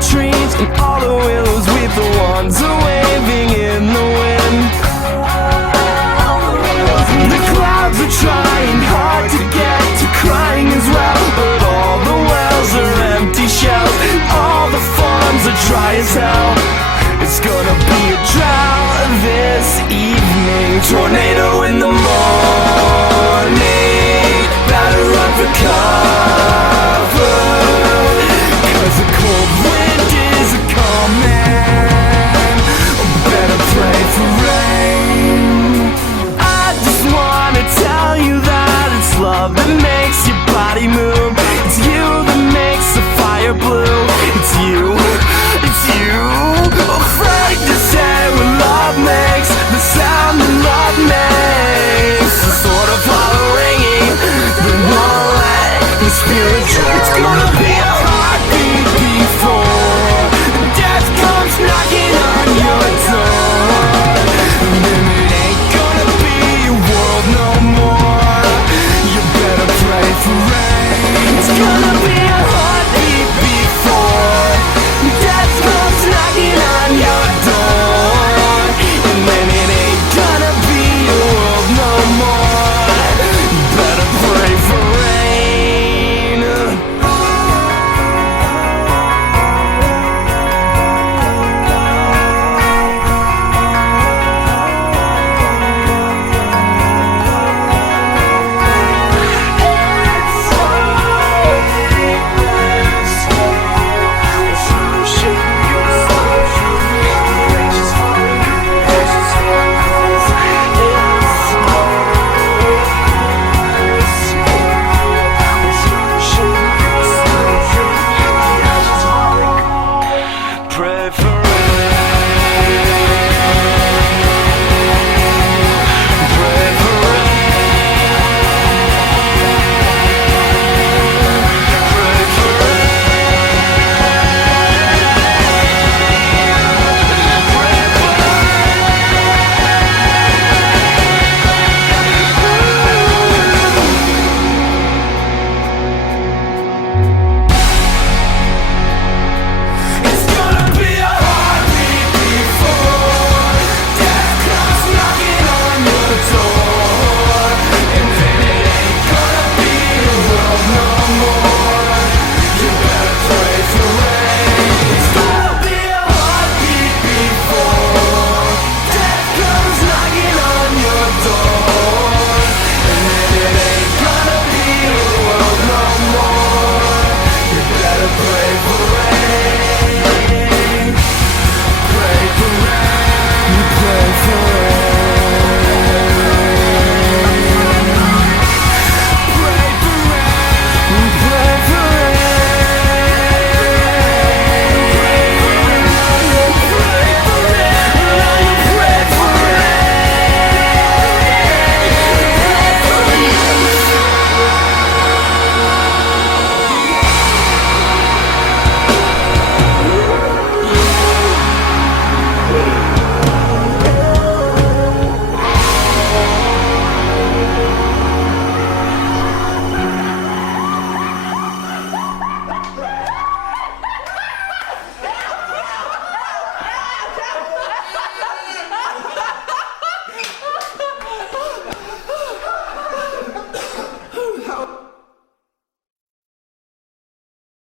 trees and all the willows with the wands are waving in the wind. The clouds are trying hard to get to crying as well, but all the wells are empty shells. All the farms are dry as hell. It's gonna be a drought this evening. Tornado in the morning. Better run for cover, 'cause the cold wind is a-coming. Better pray for rain. I just wanna tell you that it's love that makes your body move. It's you that makes the fire blue. It's you, it's you. Afraid to say what love makes, the sound that love makes. The sort of hollow ringing that won't let the spirit draw. It's gonna be